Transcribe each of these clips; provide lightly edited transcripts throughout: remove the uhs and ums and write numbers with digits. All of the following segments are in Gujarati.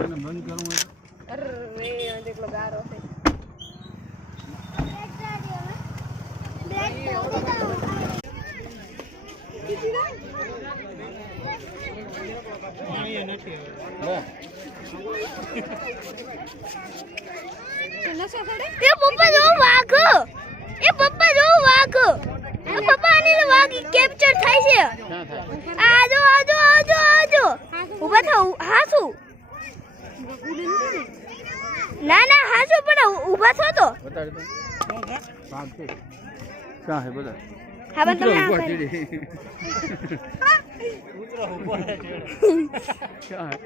बंद करूं अरे देख लो गारो है ये पप्पा जो वाघ ये पप्पा जो वाघ ये पप्पा अनिल वाघ कैप्चर થાય છે આજો આજો આજો આજો ઉભા થાઓ હાસુ ના ના હાસુ પણ ઉભા થો તો बता दे भाग से क्या है बता હા પણ તમે उतरा ऊपर है क्या है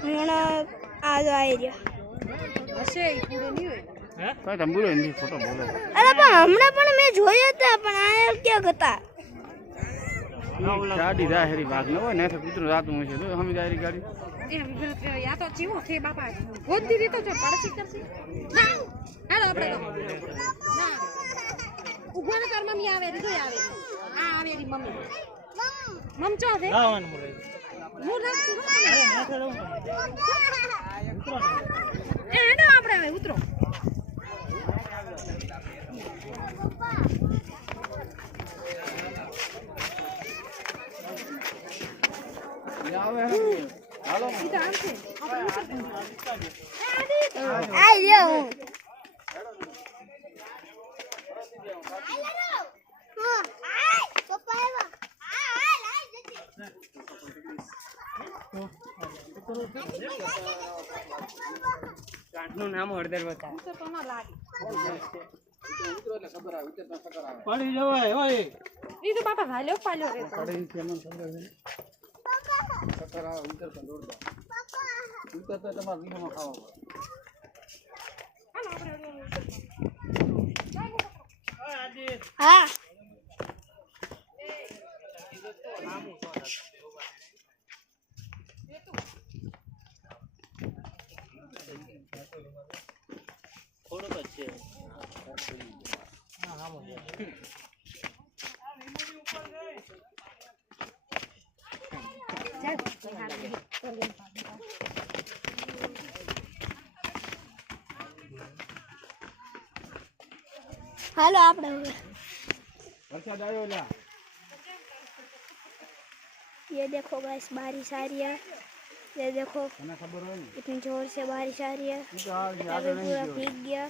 હમણાં આજો આવી રહ્યો હશે ઈ પૂરો નહીં હોય હે કઈ તંબુરો નથી ફોટો બોલો અરે પણ હમણાં પણ મેં જોયો હતા પણ આ ક્યાં હતા ગાડી જા હેરી ભાગ ન હોય ને તો કૂતરો રાતું હશે તો હમી જાય ગાડી એમ યા તો જીવો છે બાપા ગોદી દીધો છે પડસી કરસી ના હાલો આપણે તો ના ઉગવાને તાર મમ્મી આવે રીધો આવે આ આવે રી મમ્મી મમ ચો દે લાવવાનું મોરે હું રાખું અરે નાખે રહું એ હેડો આપણે હવે ઉતરો આવે હાલો સીધા આમ છે આઈ રહ્યો કાંઠનું નામ હળદર બતા તો તો ના લાગે ઉતરો એટલે ખબર આવે ઉતર તો ખબર આવે પડી જવાય ઓય ઈ તો બાપા ભાલ્યો પાલ્યો રે પડી કેમન ખબર આવે ખબર આવે ઉતર તો દોડ દો ઉતર તો તમાર વીમાં ખાવા હા થોડુંક જ છે હા હાલો આપણે હવે વરસાદ આવ્યો લ્યા ये देखो गाइस बारिश आ रही है ये देखो તને ખબર હોય ને इतनी जोर से बारिश आ रही है ઈ તો આ अभी पूरा भीग गया